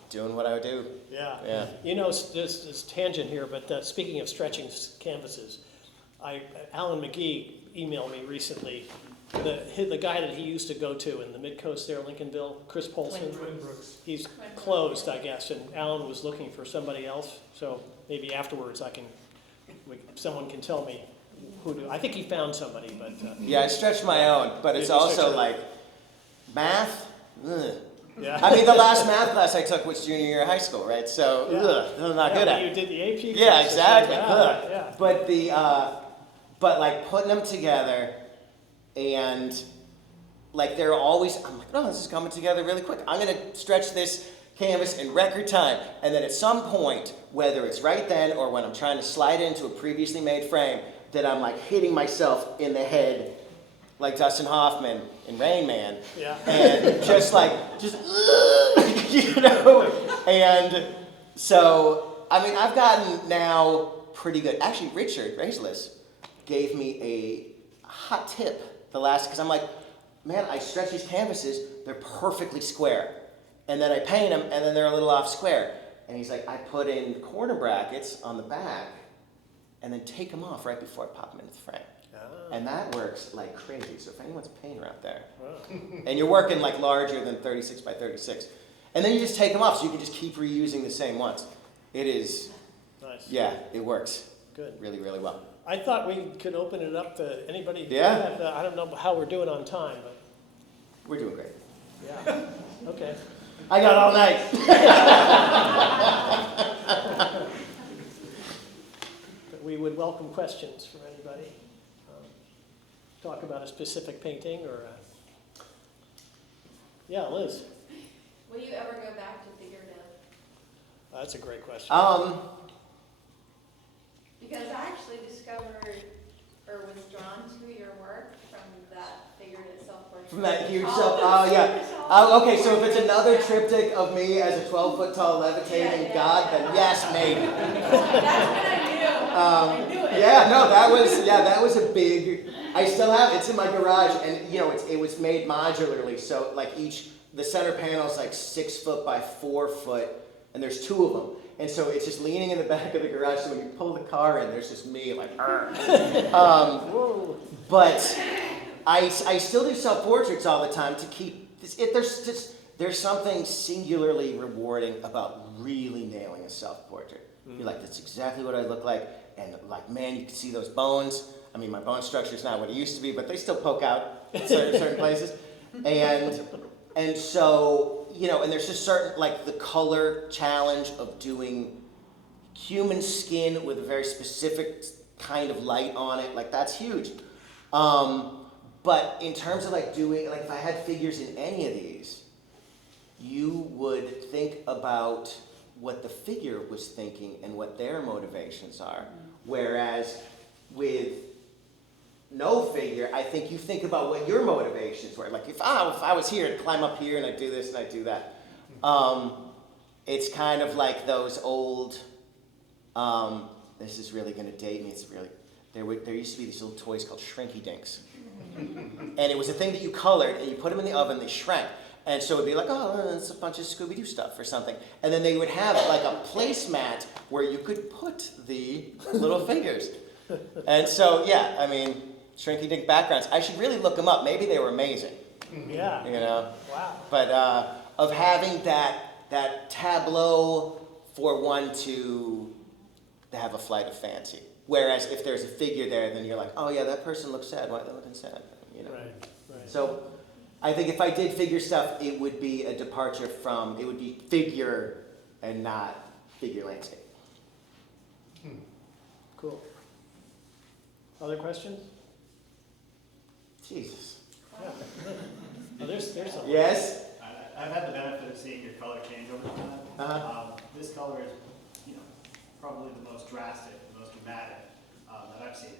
doing what I would do. Yeah. You know, this tangent here, but speaking of stretching canvases, Alan McGee emailed me recently. The guy that he used to go to in the Mid-Coast there, Lincolnville, Chris Polson, he's closed, I guess, and Alan was looking for somebody else. So maybe afterwards someone can tell me who to. I think he found somebody, but I stretched my own, but it's also like math. Ugh. Yeah. I mean, the last math class I took was junior year of high school, right? So I'm not good at it. You did the AP. Yeah, exactly. Yeah. But like putting them together. And like they're always, I'm like, oh, this is coming together really quick. I'm gonna stretch this canvas in record time. And then at some point, whether it's right then or when I'm trying to slide into a previously made frame, that I'm like hitting myself in the head like Dustin Hoffman in Rain Man. Yeah. And you know. And so, I mean, I've gotten now pretty good. Actually, Richard Raislis gave me a hot tip because I'm like, man, I stretch these canvases, they're perfectly square. And then I paint them, and then they're a little off square. And he's like, I put in corner brackets on the back, and then take them off right before I pop them into the frame. Oh. And that works like crazy. So if anyone's a painter out there, and you're working like larger than 36 by 36, and then you just take them off, so you can just keep reusing the same ones. It is, nice. Yeah, it works. Good. Really, really well. I thought we could open it up to anybody. Yeah. I don't know how we're doing on time, but. We're doing great. Yeah. Okay. I got all night. But we would welcome questions from anybody. Talk about a specific painting or. Yeah, Liz. Will you ever go back to figurative? That's a great question. Because I actually discovered or was drawn to your work from that figurative self-portrait. From that huge okay, so if it's another triptych of me as a 12-foot tall levitating god, then yes, maybe. That's what I knew. I knew it. That was a big, I still have, it's in my garage, and you know, it was made modularly, so like the center panel is like 6 foot by 4 foot, and there's 2 of them. And so it's just leaning in the back of the garage, so when you pull the car in, there's just me like, I still do self-portraits all the time to keep this. There's something singularly rewarding about really nailing a self-portrait. You're like, that's exactly what I look like, and like, man, you can see those bones. I mean, my bone structure is not what it used to be, but they still poke out in certain places. And so, and there's just certain, like the color challenge of doing human skin with a very specific kind of light on it, like that's huge. But in terms of like doing, like if I had figures in any of these, you would think about what the figure was thinking and what their motivations are. Whereas with no figure, I think you think about what your motivations were. Like if I was here, I'd climb up here and I'd do this and I'd do that. It's kind of like those old, this is really gonna date me, there used to be these little toys called Shrinky Dinks. And it was a thing that you colored and you put them in the oven, they shrank. And so it'd be like, oh, it's a bunch of Scooby-Doo stuff or something. And then they would have like a placemat where you could put the little figures. And so, yeah, I mean, Shrinky Dink backgrounds. I should really look them up. Maybe they were amazing. Yeah. Wow. But of having that tableau for one to have a flight of fancy. Whereas if there's a figure there, then you're like, oh yeah, that person looks sad. Why are they looking sad? Right. So I think if I did figure stuff, it would be a departure from, it would be figure and not figure landscape. Cool. Other questions? Jesus. Yeah. Oh, there's some. Yes? I've had the benefit of seeing your color change over time. This color is, probably the most drastic, the most dramatic that I've seen.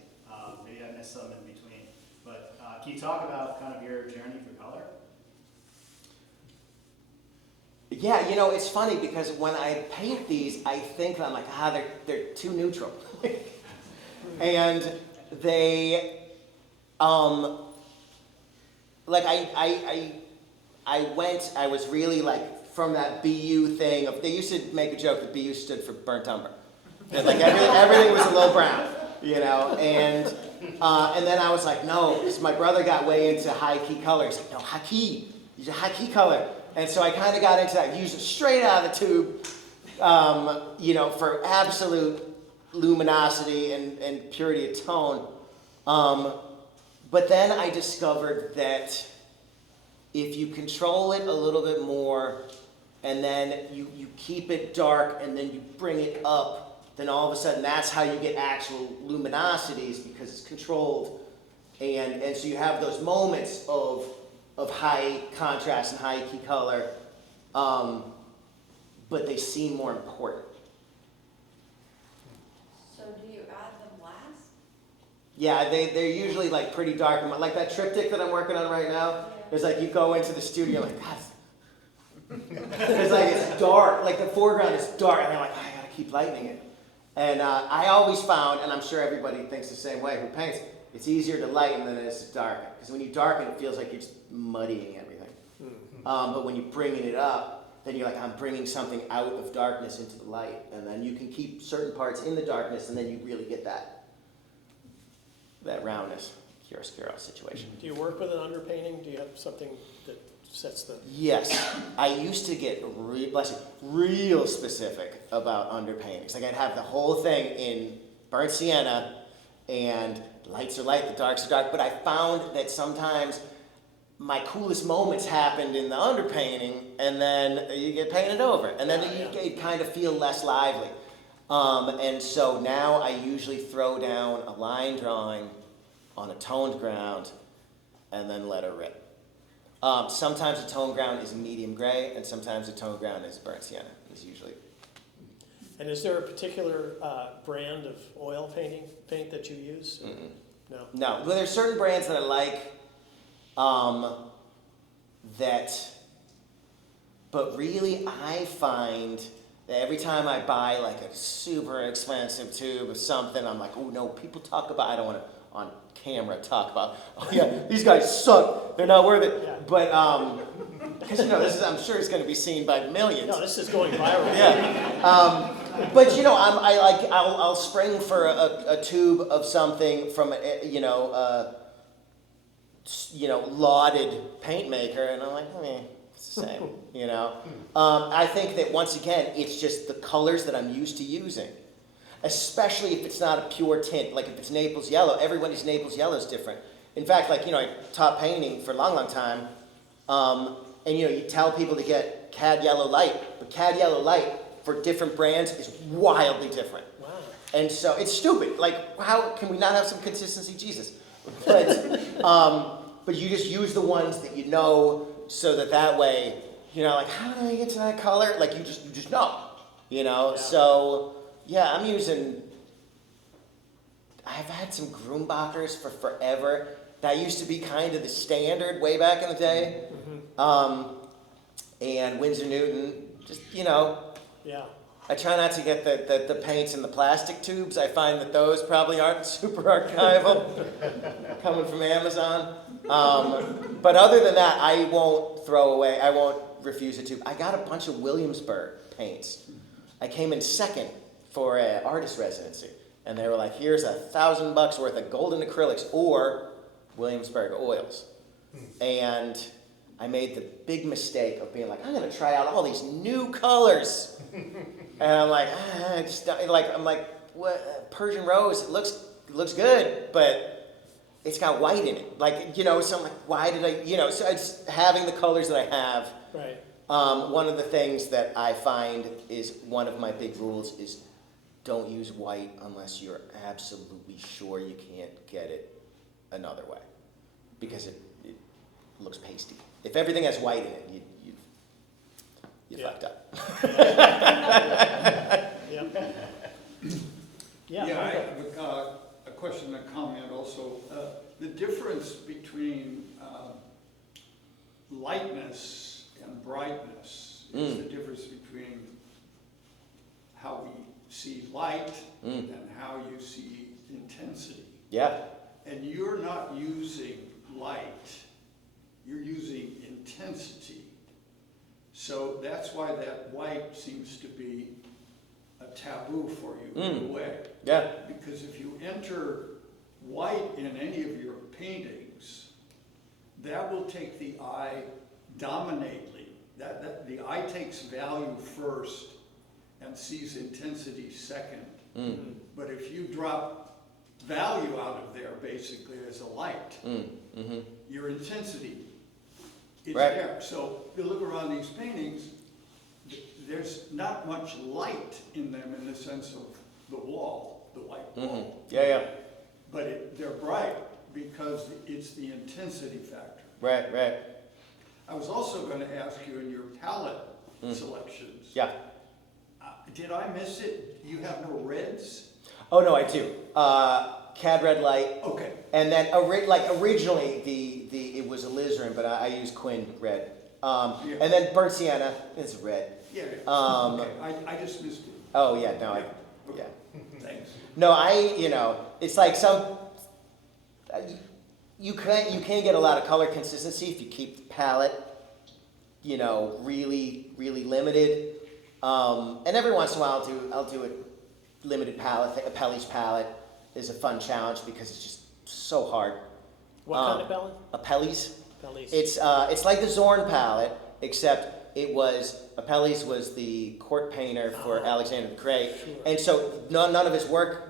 Maybe I missed some in between. But can you talk about kind of your journey through color? Yeah, it's funny because when I paint these, I think I'm like, they're too neutral. And they, like I was really like from that BU thing of, they used to make a joke that BU stood for burnt umber. That like everything was a little brown, and then I was like, no, because my brother got way into high key color. He's like, no, high key, use a high key color. And so I kind of got into that, used it straight out of the tube, for absolute luminosity and purity of tone. But then I discovered that if you control it a little bit more, and then you keep it dark, and then you bring it up, then all of a sudden that's how you get actual luminosities, because it's controlled. And so you have those moments of high contrast and high key color, but they seem more important. So do you add them last? Yeah, they're usually like pretty dark. Like that triptych that I'm working on right now, there's like, you go into the studio, like, God, it's like, it's dark, like the foreground is dark, and you're like, I gotta keep lightening it. And I always found, and I'm sure everybody thinks the same way who paints, it's easier to lighten than it is to darken. Because when you darken, it feels like you're just muddying everything. But when you're bringing it up, then you're like, I'm bringing something out of darkness into the light. And then you can keep certain parts in the darkness, and then you really get that roundness, chiaroscuro situation. Do you work with an underpainting? Do you have something that sets the... Yes, I used to get real specific about underpaintings. Like I'd have the whole thing in burnt sienna, and lights are light, the darks are dark. But I found that sometimes my coolest moments happened in the underpainting, and then you get painted over, and then you kind of feel less lively. And so now I usually throw down a line drawing on a toned ground, and then let her rip. Sometimes the tone ground is medium gray, and sometimes the tone ground is burnt sienna. Is usually. And is there a particular brand of oil paint that you use? Mm-mm. No. No. Well, there's certain brands that I like. But really, I find that every time I buy like a super expensive tube of something, I'm like, oh no, people talk about. I don't want to on camera talk about, oh yeah, these guys suck, they're not worth it. Yeah. But because I'm sure it's going to be seen by millions. No, this is going viral. Yeah. But I'll spring for a tube of something from lauded paint maker, and I'm like, it's the same, I think that once again, it's just the colors that I'm used to using, especially if it's not a pure tint. Like if it's Naples yellow, everybody's Naples yellow is different. In fact, I taught painting for a long, long time, and you tell people to get CAD yellow light, but CAD yellow light for different brands is wildly different. Wow. And so it's stupid. Like, how can we not have some consistency? Jesus. But you just use the ones that you know, so that way, how do I get to that color? Like you just know, Yeah. So yeah, I've had some Grumbacher's for forever. That used to be kind of the standard way back in the day. Mm-hmm. And Winsor Newton, just, Yeah. I try not to get the paints in the plastic tubes. I find that those probably aren't super archival, coming from Amazon. But other than that, I won't refuse a tube. I got a bunch of Williamsburg paints. I came in second for an artist residency. And they were like, here's $1,000 worth of golden acrylics or Williamsburg oils. And I made the big mistake of being like, I'm gonna try out all these new colors. And I'm like, what? Persian rose, it looks good, but it's got white in it. So I'm like, why did I, so it's having the colors that I have. Right. One of the things that I find is one of my big rules is don't use white unless you're absolutely sure you can't get it another way, because it looks pasty. If everything has white in it, you fucked up. Yeah. Yeah, I have a question and a comment also. The difference between lightness and brightness is the difference between how we see light and how you see intensity. Yeah. And you're not using light, you're using intensity. So that's why that white seems to be a taboo for you in a way. Yeah. Because if you enter white in any of your paintings, that will take the eye dominately. The eye takes value first and sees intensity second. But if you drop value out of there, basically, as a light, your intensity is there. So if you look around these paintings, there's not much light in them in the sense of the wall, the white wall. Yeah. But they're bright because it's the intensity factor. Right. I was also going to ask you in your palette selections. Yeah. Did I miss it? You have no reds? Oh no, I do. CAD red light. Okay. And then originally it was alizarin, but I used Quinn red. And then burnt sienna is red. Yeah. Okay. I just missed it. Oh yeah, no, Okay. Thanks. No, it's like you can't get a lot of color consistency if you keep the palette, really, really limited. And every once in a while I'll do a limited palette. A Pelly's palette is a fun challenge because it's just so hard. What kind of palette? A Pelly's. Pelly's. It's like the Zorn palette, except Apelles was the court painter for Alexander the Great, Sure. and so none of his work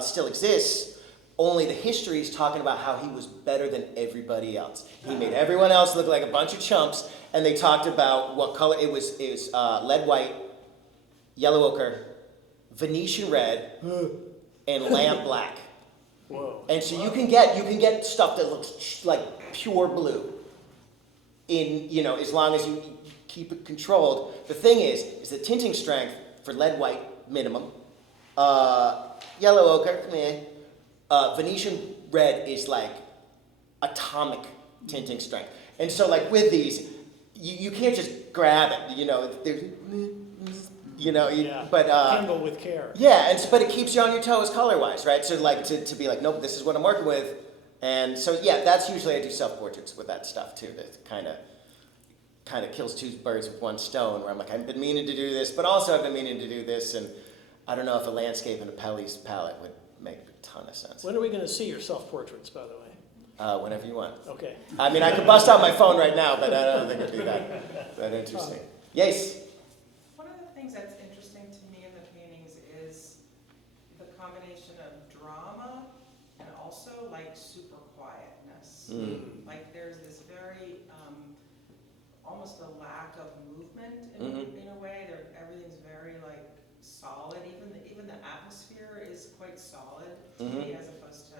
still exists. Only the history is talking about how he was better than everybody else. He made everyone else look like a bunch of chumps, and they talked about what color it was. It was lead white, yellow ochre, Venetian red, and lamp black. Whoa. And so you can get stuff that looks like pure blue. As long as you keep it controlled. The thing is the tinting strength for lead white minimum, yellow ochre, Venetian red is like atomic tinting strength. And so with these, you can't just grab it. But Kindle with care. yeah, but it keeps you on your toes color-wise, right? So to be like, nope, this is what I'm working with. And so yeah, that's usually I do self-portraits with that stuff too. That kind of kills two birds with one stone. Where I'm like, I've been meaning to do this, but also I've been meaning to do this, and I don't know if a landscape and a Pelly's palette would make a ton of sense. When are we going to see your self-portraits, by the way? Whenever you want. Okay. I mean, I could bust out my phone right now, but I don't think it'd be that interesting. Yes? One of the things that's interesting to me in the paintings is the combination of drama and also like super quietness. Mm. Like there's this very, almost a lack of movement in a way. Everything's very like solid. Even the atmosphere is quite solid to me as opposed to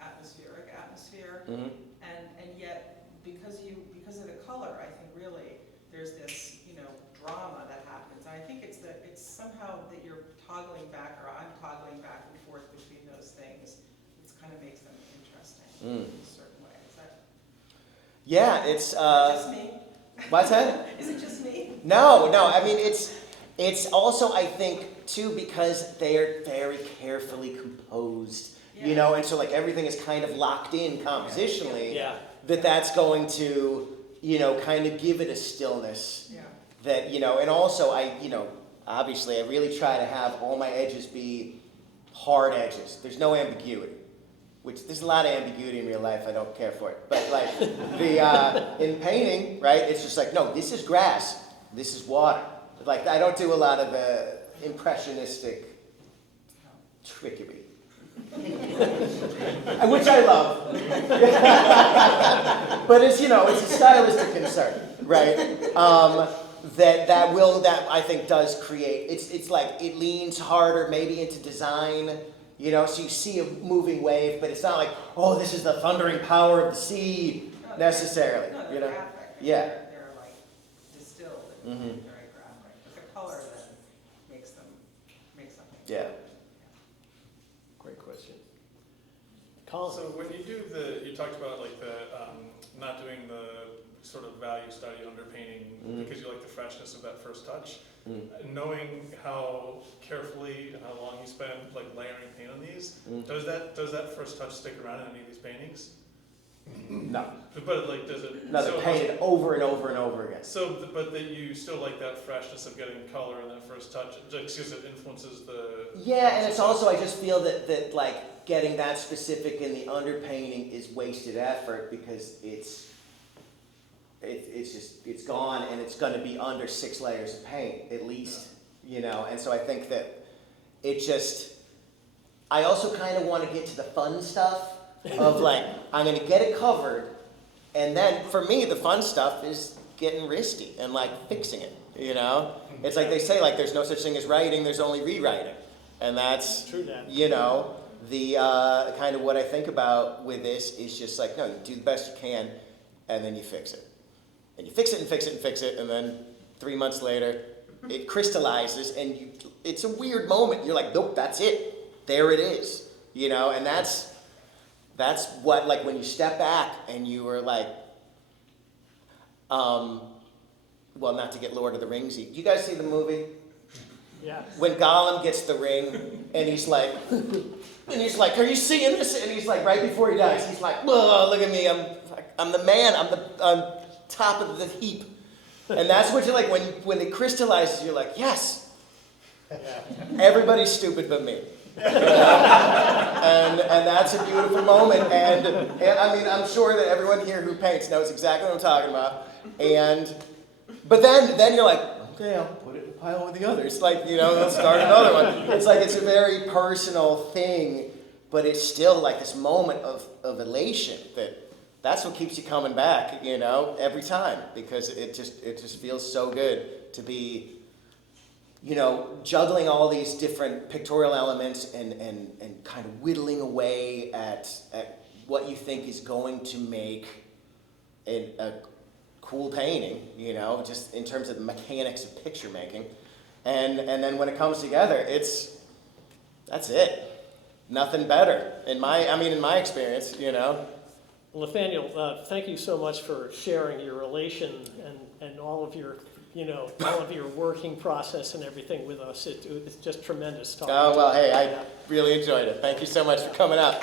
atmospheric atmosphere. And yet because of the color, I think really there's this, drama that happens. And I think it's somehow that you're toggling back, or I'm toggling back and forth between those things. It kind of makes them interesting in a certain way. Is that Yeah, it's just me? what's that? Is it just me? No. I mean, it's also, I think, too, because they're very carefully composed, and so like everything is kind of locked in compositionally. Yeah. That's going to, kind of give it a stillness. Yeah. That, and also obviously I really try to have all my edges be hard edges. There's no ambiguity. Which there's a lot of ambiguity in real life. I don't care for it, but like in painting, right? It's just like, no, this is grass, this is water. Like I don't do a lot of the impressionistic trickery, which I love. But it's it's a stylistic concern, right? That I think does create. It's like it leans harder maybe into design. So you see a moving wave, but it's not like, oh, this is the thundering power of the sea, necessarily. No, they're graphic. Yeah. They're like distilled and very graphic. But the color then makes something. Yeah. Great question. Colin? So when you do you talked about like the not doing the sort of value study under painting because you like the freshness of that first touch. Knowing how carefully and how long you spend like layering paint on these, does that first touch stick around in any of these paintings? No. But like, does it? No, they're painted over and over and over again. So, but that you still like that freshness of getting color in that first touch, just because it influences the. Yeah, and it's also I just feel that like getting that specific in the underpainting is wasted effort because it's gone and it's going to be under 6 layers of paint at least, and so I think that I also kind of want to get to the fun stuff of like I'm going to get it covered, and then for me the fun stuff is getting wristy and like fixing it, it's like they say like there's no such thing as writing, there's only rewriting, and that's True that. the kind of what I think about with this is just like, no, you do the best you can and then you fix it. And you fix it and fix it and fix it, and then 3 months later, it crystallizes, and it's a weird moment. You're like, nope, that's it. There it is. And that's what, like, when you step back and you were like, well, not to get Lord of the Ringsy. Do you guys see the movie? Yeah. When Gollum gets the ring, and he's like, are you seeing this? And he's like, right before he dies, he's like, whoa, look at me, I'm the man, I'm top of the heap. And that's what you're like, when it crystallizes, you're like, yes. Everybody's stupid but me. And that's a beautiful moment. And I mean, I'm sure that everyone here who paints knows exactly what I'm talking about. But then you're like, okay, I'll put it in a pile with the others. Like, let's start another one. It's like, it's a very personal thing, but it's still like this moment of elation that's what keeps you coming back, every time, because it just feels so good to be, juggling all these different pictorial elements and kind of whittling away at what you think is going to make a cool painting, just in terms of the mechanics of picture making. And then when it comes together, that's it. Nothing better, in my experience, Well, Nathaniel, thank you so much for sharing your relation and all of your, all of your working process and everything with us. It's just tremendous talking. Oh, well, to you. hey, I really enjoyed it. Thank you so much for coming up.